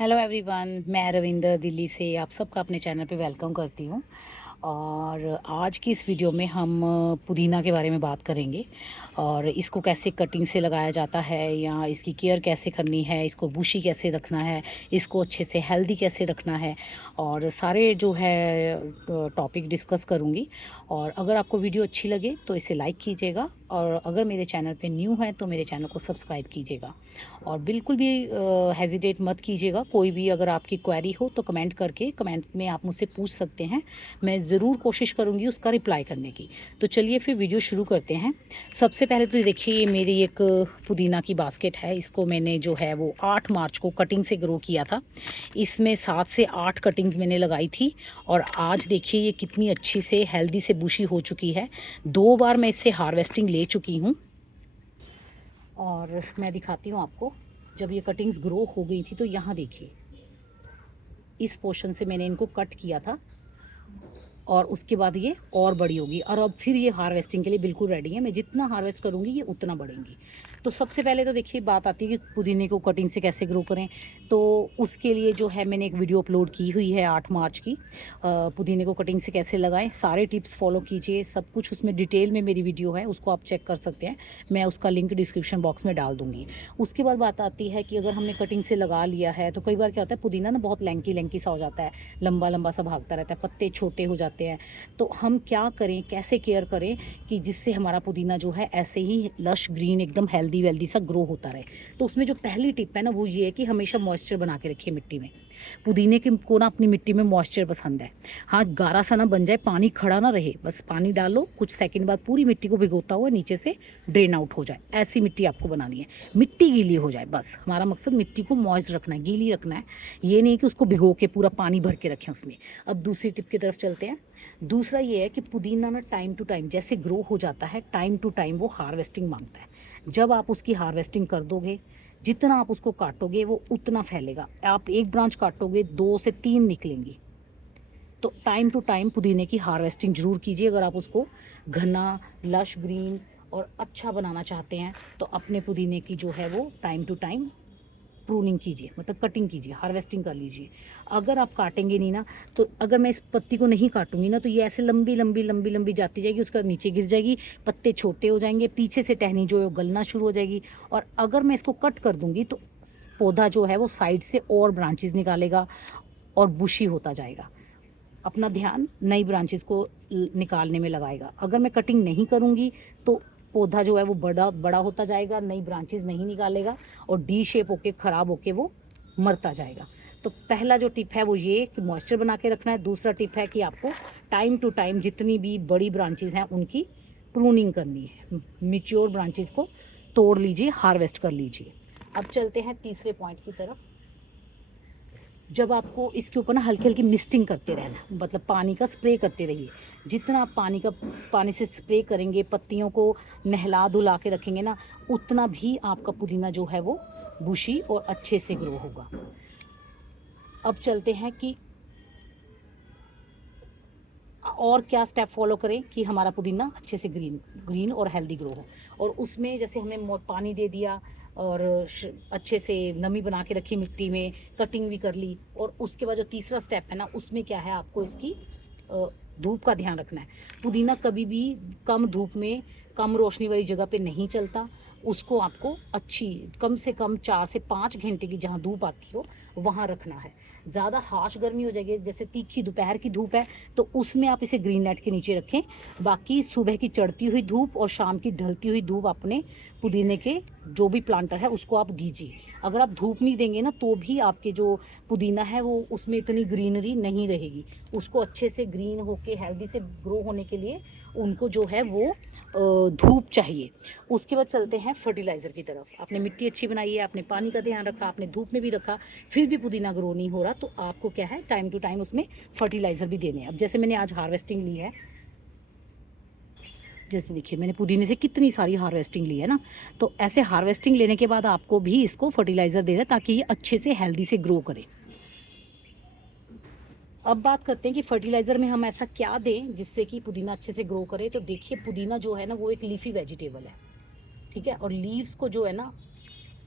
Hello everyone, मैं रविंदर दिल्ली से आप सबका अपने चैनल पे वेलकम करती हूँ। और आज की इस वीडियो में हम पुदीना के बारे में बात करेंगे और इसको कैसे कटिंग से लगाया जाता है या इसकी केयर कैसे करनी है, इसको बुशी कैसे रखना है, इसको अच्छे से हेल्दी कैसे रखना है और सारे जो है टॉपिक डिस्कस करूँगी। और अगर आपको वीडियो अच्छी लगे तो इसे लाइक कीजिएगा और अगर मेरे चैनल पे न्यू है तो मेरे चैनल को सब्सक्राइब कीजिएगा। और बिल्कुल भी हेजिटेट मत कीजिएगा, कोई भी अगर आपकी क्वेरी हो तो कमेंट में आप मुझसे पूछ सकते हैं। मैं ज़रूर कोशिश करूँगी उसका रिप्लाई करने की। तो चलिए फिर वीडियो शुरू करते हैं। सबसे पहले तो देखिए, ये मेरी एक पुदीना की बास्केट है। इसको मैंने जो है वो 8 मार्च को कटिंग से ग्रो किया था। इसमें 7 से 8 कटिंग्स मैंने लगाई थी और आज देखिए ये कितनी अच्छी से हेल्दी से बुशी हो चुकी है। 2 बार मैं इससे हार्वेस्टिंग ले चुकी हूँ और मैं दिखाती हूँ आपको। जब ये कटिंग्स ग्रो हो गई थी तो यहाँ देखिए, इस पोर्शन से मैंने इनको कट किया था और उसके बाद ये और बड़ी होगी और अब फिर ये हार्वेस्टिंग के लिए बिल्कुल रेडी है। मैं जितना हार्वेस्ट करूँगी ये उतना बढ़ेंगी। तो सबसे पहले तो देखिए बात आती है कि पुदीने को कटिंग से कैसे ग्रो करें। तो उसके लिए जो है मैंने एक वीडियो अपलोड की हुई है 8 मार्च की, पुदीने को कटिंग से कैसे लगाएं। सारे टिप्स फॉलो कीजिए, सब कुछ उसमें डिटेल में मेरी वीडियो है, उसको आप चेक कर सकते हैं। मैं उसका लिंक डिस्क्रिप्शन बॉक्स में डाल दूँगी। उसके बाद बात आती है कि अगर हमने कटिंग से लगा लिया है तो कई बार क्या होता है, पुदीना ना बहुत लैंकी सा हो जाता है, लंबा लंबा सा भागता रहता है, पत्ते छोटे हो जाते हैं। तो हम क्या करें, कैसे केयर करें कि जिससे हमारा पुदीना जो है ऐसे ही लश ग्रीन एकदम हेल्दी वेल्दी सा ग्रो होता रहे। तो उसमें जो पहली टिप है ना वो ये है कि हमेशा मॉइस्चर बना के रखिए मिट्टी में। पुदीने के को ना अपनी मिट्टी में मॉइस्चर पसंद है। हाँ, गाढ़ा सा ना बन जाए, पानी खड़ा ना रहे, बस पानी डालो, कुछ सेकंड बाद पूरी मिट्टी को भिगोता हुआ नीचे से ड्रेन आउट हो जाए, ऐसी मिट्टी आपको बनानी है। मिट्टी गीली हो जाए, बस हमारा मकसद मिट्टी को मॉइस्ट रखना है, गीली रखना है। ये नहीं कि उसको भिगो के पूरा पानी भर के रखें उसमें। अब दूसरी टिप की तरफ चलते हैं। दूसरा ये है कि पुदीना ना टाइम टू टाइम जैसे ग्रो हो जाता है, टाइम टू टाइम वो हार्वेस्टिंग मांगता है। जब आप उसकी हार्वेस्टिंग कर दोगे, जितना आप उसको काटोगे वो उतना फैलेगा। आप एक ब्रांच काटोगे 2 से 3 निकलेंगी। तो टाइम टू टाइम पुदीने की हार्वेस्टिंग ज़रूर कीजिए अगर आप उसको घना, लश ग्रीन और अच्छा बनाना चाहते हैं। तो अपने पुदीने की जो है वो टाइम टू टाइम प्रूनिंग कीजिए, मतलब कटिंग कीजिए, हार्वेस्टिंग कर लीजिए। अगर आप काटेंगे नहीं ना, तो अगर मैं इस पत्ती को नहीं काटूंगी ना तो ये ऐसे लंबी लंबी लंबी लंबी जाती जाएगी, उसका नीचे गिर जाएगी, पत्ते छोटे हो जाएंगे, पीछे से टहनी जो है वो गलना शुरू हो जाएगी। और अगर मैं इसको कट कर दूंगी तो पौधा जो है वो साइड से और ब्रांचेस निकालेगा और बुशी होता जाएगा। अपना ध्यान नई ब्रांचेस को निकालने में लगाएगा। अगर मैं कटिंग नहीं करूँगी तो पौधा जो है वो बड़ा बड़ा होता जाएगा, नई ब्रांचेस नहीं निकालेगा और डी शेप होके ख़राब होके वो मरता जाएगा। तो पहला जो टिप है वो ये कि मॉइस्चर बना के रखना है। दूसरा टिप है कि आपको टाइम टू टाइम जितनी भी बड़ी ब्रांचेस हैं उनकी प्रूनिंग करनी है। मैच्योर ब्रांचेस को तोड़ लीजिए, हार्वेस्ट कर लीजिए। अब चलते हैं तीसरे पॉइंट की तरफ। जब आपको इसके ऊपर ना हल्की हल्की मिस्टिंग करते रहना, मतलब पानी का स्प्रे करते रहिए। जितना आप पानी से स्प्रे करेंगे, पत्तियों को नहला धुला के रखेंगे ना, उतना भी आपका पुदीना जो है वो बुशी और अच्छे से ग्रो होगा। अब चलते हैं कि और क्या स्टेप फॉलो करें कि हमारा पुदीना अच्छे से ग्रीन ग्रीन और हेल्दी ग्रो हो। और उसमें जैसे हमने पानी दे दिया और अच्छे से नमी बना के रखी मिट्टी में, कटिंग भी कर ली। और उसके बाद जो तीसरा स्टेप है ना, उसमें क्या है, आपको इसकी धूप का ध्यान रखना है। पुदीना कभी भी कम धूप में, कम रोशनी वाली जगह पे नहीं चलता। उसको आपको अच्छी कम से कम 4 से 5 घंटे की जहाँ धूप आती हो वहाँ रखना है। ज़्यादा हार्श गर्मी हो जाएगी, जैसे तीखी दोपहर की धूप है तो उसमें आप इसे ग्रीन नेट के नीचे रखें। बाकी सुबह की चढ़ती हुई धूप और शाम की ढलती हुई धूप अपने पुदीने के जो भी प्लांटर है उसको आप दीजिए। अगर आप धूप नहीं देंगे ना तो भी आपके जो पुदीना है वो उसमें इतनी ग्रीनरी नहीं रहेगी। उसको अच्छे से ग्रीन होके हेल्दी से ग्रो होने के लिए उनको जो है वो धूप चाहिए। उसके बाद चलते हैं फर्टिलाइज़र की तरफ। आपने मिट्टी अच्छी बनाई है, आपने पानी का ध्यान रखा, आपने धूप में भी रखा, फिर भी पुदीना ग्रो नहीं हो रहा, तो आपको क्या है, टाइम टू टाइम उसमें फर्टिलाइज़र भी देने हैं। अब जैसे मैंने आज हार्वेस्टिंग ली है, जैसे देखिए मैंने पुदीने से कितनी सारी हार्वेस्टिंग ली है ना, तो ऐसे हार्वेस्टिंग लेने के बाद आपको भी इसको फर्टिलाइज़र देना है ताकि ये अच्छे से हेल्दी से ग्रो करे। अब बात करते हैं कि फर्टिलाइज़र में हम ऐसा क्या दें जिससे कि पुदीना अच्छे से ग्रो करे। तो देखिए पुदीना जो है ना वो एक लीफी वेजिटेबल है, ठीक है। और लीव्स को जो है ना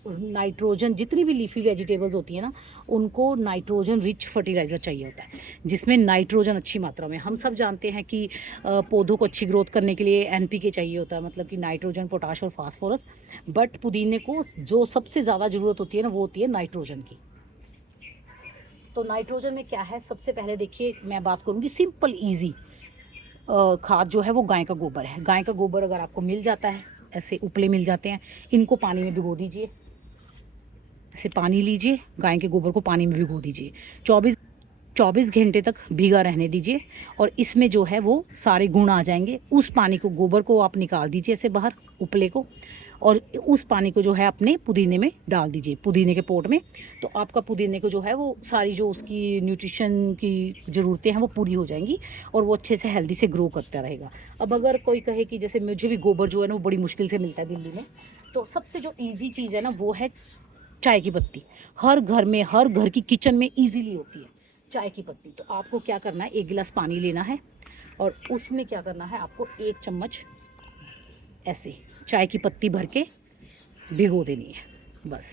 नाइट्रोजन, जितनी भी लीफी वेजिटेबल्स होती हैं ना, उनको नाइट्रोजन रिच फर्टिलाइज़र चाहिए होता है, जिसमें नाइट्रोजन अच्छी मात्रा में। हम सब जानते हैं कि पौधों को अच्छी ग्रोथ करने के लिए एनपीके चाहिए होता है, मतलब कि नाइट्रोजन, पोटाश और फास्फोरस। बट पुदीने को जो सबसे ज़्यादा ज़रूरत होती है ना, वो होती है नाइट्रोजन की। तो नाइट्रोजन में क्या है, सबसे पहले देखिए मैं बात करूँगी सिंपल ईजी खाद जो है वो गाय का गोबर है। गाय का गोबर अगर आपको मिल जाता है, ऐसे उपले मिल जाते हैं, इनको पानी में भिगो दीजिए। ऐसे पानी लीजिए, गाय के गोबर को पानी में भिगो दीजिए, 24 घंटे तक भीगा रहने दीजिए, और इसमें जो है वो सारे गुण आ जाएंगे। उस पानी को, गोबर को आप निकाल दीजिए ऐसे बाहर, उपले को, और उस पानी को जो है अपने पुदीने में डाल दीजिए, पुदीने के पोट में। तो आपका पुदीने को जो है वो सारी जो उसकी न्यूट्रिशन की ज़रूरतें हैं वो पूरी हो जाएंगी, और वो अच्छे से हेल्दी से ग्रो करता रहेगा। अब अगर कोई कहे कि जैसे मुझे भी गोबर जो है ना वो बड़ी मुश्किल से मिलता है दिल्ली में, तो सबसे जो ईजी चीज़ है ना वो है चाय की पत्ती। हर घर में, हर घर की किचन में ईजीली होती है चाय की पत्ती। तो आपको क्या करना है, 1 गिलास पानी लेना है, और उसमें क्या करना है, आपको 1 चम्मच ऐसे चाय की पत्ती भर के भिगो देनी है बस।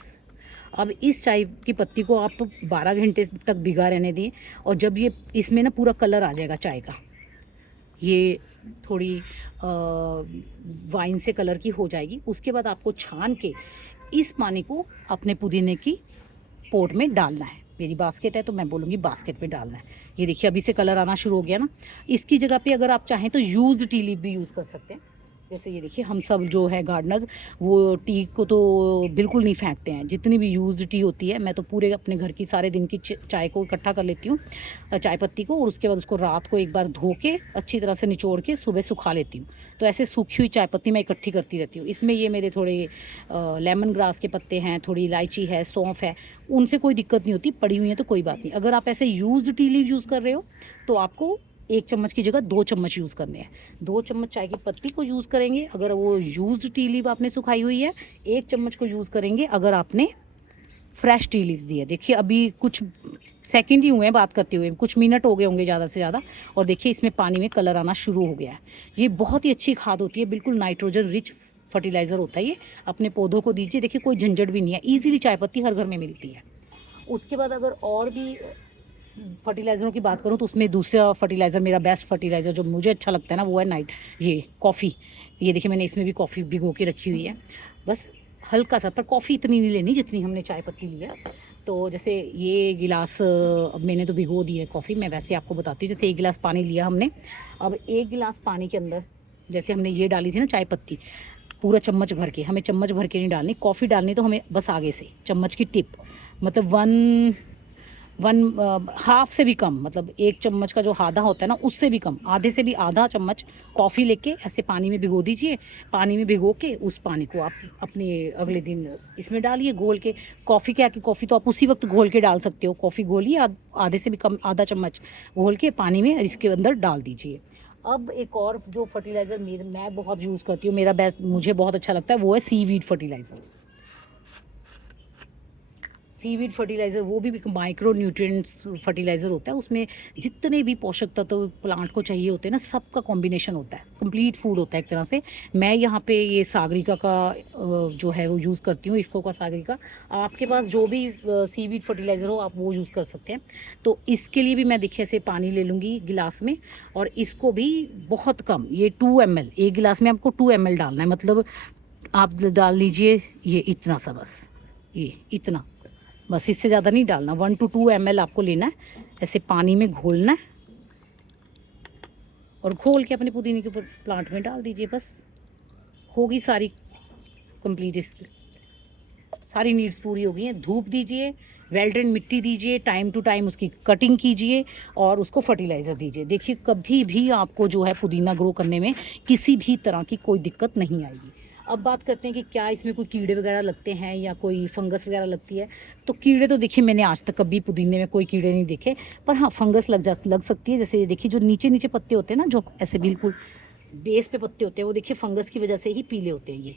अब इस चाय की पत्ती को आप 12 घंटे तक भिगा रहने दिए, और जब ये इसमें ना पूरा कलर आ जाएगा चाय का, ये थोड़ी वाइन से कलर की हो जाएगी, उसके बाद आपको छान के इस पानी को अपने पुदीने की पोट में डालना है। मेरी बास्केट है तो मैं बोलूँगी बास्केट में डालना है। ये देखिए अभी से कलर आना शुरू हो गया ना। इसकी जगह पे अगर आप चाहें तो यूज्ड टी लीफ भी यूज़ कर सकते हैं। जैसे ये देखिए, हम सब जो है गार्डनर्स, वो टी को तो बिल्कुल नहीं फेंकते हैं। जितनी भी यूज्ड टी होती है, मैं तो पूरे अपने घर की सारे दिन की चाय को इकट्ठा कर लेती हूँ, चाय पत्ती को, और उसके बाद उसको रात को एक बार धो के अच्छी तरह से निचोड़ के सुबह सुखा लेती हूँ। तो ऐसे सूखी हुई चाय पत्ती मैं इकट्ठी करती रहती हूँ। इसमें ये मेरे थोड़े लेमन ग्रास के पत्ते हैं, थोड़ी इलायची है, सौंफ है, उनसे कोई दिक्कत नहीं होती, पड़ी हुई है तो कोई बात नहीं। अगर आप ऐसे यूज्ड टी लीव यूज़ कर रहे हो तो आपको 1 चम्मच की जगह 2 चम्मच यूज़ करने हैं। 2 चम्मच चाय की पत्ती को यूज़ करेंगे अगर वो यूज्ड टी लीव आपने सुखाई हुई है, 1 चम्मच को यूज़ करेंगे अगर आपने फ्रेश टी लीव्स दी है। देखिए अभी कुछ सेकंड ही हुए हैं बात करते हुए, कुछ मिनट हो गए होंगे ज़्यादा से ज़्यादा, और देखिए इसमें पानी में कलर आना शुरू हो गया है। ये बहुत ही अच्छी खाद होती है, बिल्कुल नाइट्रोजन रिच फर्टिलाइज़र होता है ये। अपने पौधों को दीजिए, देखिए कोई झंझट भी नहीं है, ईजिली चाय पत्ती हर घर में मिलती है। उसके बाद अगर और भी फर्टिलाइज़रों की बात करूँ तो उसमें दूसरा फर्टिलाइज़र, मेरा बेस्ट फर्टिलाइज़र जो मुझे अच्छा लगता है ना, वो है ये कॉफ़ी। ये देखिए मैंने इसमें भी कॉफ़ी भिगो के रखी हुई है, बस हल्का सा, पर कॉफ़ी इतनी नहीं लेनी जितनी हमने चाय पत्ती ली है। तो जैसे ये गिलास, अब मैंने तो भिगो दी है कॉफ़ी, मैं वैसे आपको बताती हूँ। जैसे 1 गिलास पानी लिया हमने, अब 1 गिलास पानी के अंदर जैसे हमने ये डाली थी ना चाय पत्ती, पूरा चम्मच भर के, हमें चम्मच भर के नहीं डालनी कॉफ़ी, डालनी तो हमें बस आगे से चम्मच की टिप, मतलब हाफ से भी कम, मतलब 1 चम्मच का जो आधा होता है ना उससे भी कम, आधे से भी आधा चम्मच कॉफ़ी लेके ऐसे पानी में भिगो दीजिए। पानी में भिगो के उस पानी को आप अपने अगले दिन इसमें डालिए घोल के। कॉफ़ी क्या कि कॉफ़ी तो आप उसी वक्त घोल के डाल सकते हो, कॉफ़ी घोलिए आधे से भी कम, आधा चम्मच घोल के पानी में इसके अंदर डाल दीजिए। अब एक और जो फर्टिलाइज़र मैं बहुत यूज़ करती हूँ, मेरा बेस्ट, मुझे बहुत अच्छा लगता है, वो है सीवीड फर्टिलाइज़र। सीवीड फर्टिलाइज़र वो भी एक माइक्रो न्यूट्रिएंट्स फर्टिलाइज़र होता है। उसमें जितने भी पोषक तत्व प्लांट को चाहिए होते हैं ना, सबका कॉम्बिनेशन होता है, कंप्लीट फूड होता है एक तरह से। मैं यहाँ पे ये सागरिका का जो है वो यूज़ करती हूँ, इफ़को का सागरिका। आपके पास जो भी सीवीड फर्टिलाइज़र हो आप वो यूज़ कर सकते हैं। तो इसके लिए भी मैं देखिए ऐसे पानी ले लूँगी गिलास में, और इसको भी बहुत कम, ये 2 ml, 1 गिलास में आपको 2 ml डालना है, मतलब आप डाल लीजिए ये इतना सा, बस ये इतना, बस इससे ज़्यादा नहीं डालना। 1 to 2 ml आपको लेना है, ऐसे पानी में घोलना है, और घोल के अपने पुदीने के ऊपर प्लांट में डाल दीजिए। बस होगी सारी कंप्लीट, इसकी सारी नीड्स पूरी हो गई हैं। धूप दीजिए, वेल ड्रेन मिट्टी दीजिए, टाइम टू टाइम उसकी कटिंग कीजिए, और उसको फर्टिलाइज़र दीजिए। देखिए कभी भी आपको जो है पुदीना ग्रो करने में किसी भी तरह की कोई दिक्कत नहीं आएगी। अब बात करते हैं कि क्या इसमें कोई कीड़े वगैरह लगते हैं या कोई फंगस वगैरह लगती है। तो कीड़े तो देखिए मैंने आज तक कभी पुदीने में कोई कीड़े नहीं देखे, पर हाँ फंगस लग सकती है। जैसे ये देखिए जो नीचे नीचे पत्ते होते हैं ना, जो ऐसे बिल्कुल बेस पे पत्ते होते हैं, वो देखिए फंगस की वजह से ही पीले होते हैं ये।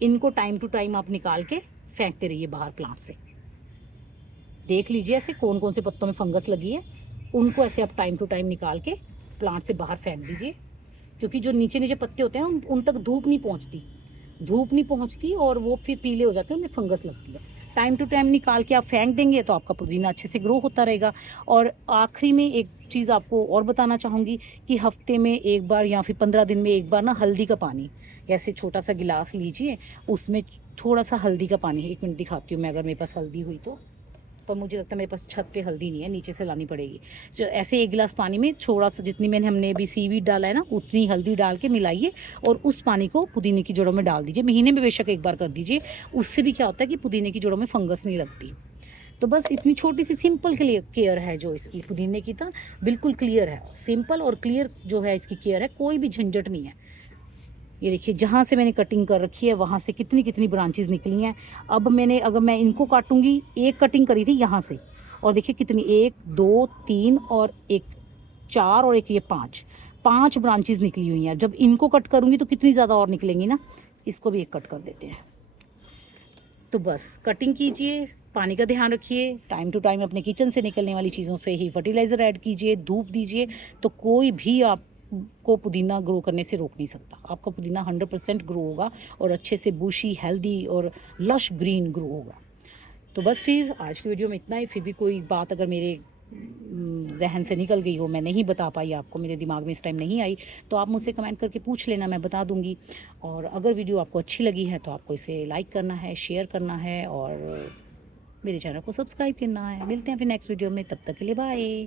इनको टाइम टू टाइम आप निकाल के फेंकते रहिए बाहर प्लांट से। देख लीजिए ऐसे कौन कौन से पत्तों में फंगस लगी है, उनको ऐसे आप टाइम टू टाइम निकाल के प्लांट से बाहर फेंक दीजिए, क्योंकि जो नीचे नीचे पत्ते होते हैं उन तक धूप नहीं पहुंचती। धूप नहीं पहुंचती और वो फिर पीले हो जाते हैं, उनमें फंगस लगती है। टाइम टू टाइम निकाल के आप फेंक देंगे तो आपका पुदीना अच्छे से ग्रो होता रहेगा। और आखिरी में एक चीज़ आपको और बताना चाहूँगी कि हफ्ते में एक बार या फिर 15 दिन में एक बार ना हल्दी का पानी, ऐसे छोटा सा गिलास लीजिए, उसमें थोड़ा सा हल्दी का पानी, 1 मिनट दिखाती हूँ मैं अगर मेरे पास हल्दी हुई तो, पर मुझे लगता है मेरे पास छत पे हल्दी नहीं है, नीचे से लानी पड़ेगी। जो ऐसे 1 गिलास पानी में थोड़ा सा, जितनी मैंने हमने अभी सीवीड डाला है ना, उतनी हल्दी डाल के मिलाइए और उस पानी को पुदीने की जड़ों में डाल दीजिए। महीने में बेशक एक बार कर दीजिए, उससे भी क्या होता है कि पुदीने की जड़ों में फंगस नहीं लगती। तो बस इतनी छोटी सी सिंपल केयर है जो इसकी पुदीने की, था बिल्कुल क्लियर है, सिंपल और क्लियर जो है इसकी केयर है, कोई भी झंझट नहीं है। ये देखिए जहाँ से मैंने कटिंग कर रखी है वहाँ से कितनी कितनी ब्रांचेस निकली हैं। अब मैंने, अगर मैं इनको काटूंगी, एक कटिंग करी थी यहाँ से, और देखिए कितनी, 1 2 3 और एक 4 और एक ये 5 ब्रांचेस निकली हुई हैं। जब इनको कट करूँगी तो कितनी ज़्यादा और निकलेंगी ना। इसको भी एक कट कर देते हैं। तो बस कटिंग कीजिए, पानी का ध्यान रखिए, टाइम टू टाइम अपने किचन से निकलने वाली चीज़ों से ही फर्टिलाइज़र ऐड कीजिए, धूप दीजिए, तो कोई भी आपको पुदीना ग्रो करने से रोक नहीं सकता। आपका पुदीना 100% ग्रो होगा और अच्छे से बुशी, हेल्दी और लश ग्रीन ग्रो होगा। तो बस फिर आज की वीडियो में इतना ही। फिर भी कोई बात अगर मेरे जहन से निकल गई हो, मैं नहीं बता पाई आपको, मेरे दिमाग में इस टाइम नहीं आई, तो आप मुझसे कमेंट करके पूछ लेना, मैं बता दूंगी। और अगर वीडियो आपको अच्छी लगी है तो आपको इसे लाइक करना है, शेयर करना है और मेरे चैनल को सब्सक्राइब करना है। मिलते हैं फिर नेक्स्ट वीडियो में, तब तक के लिए बाय।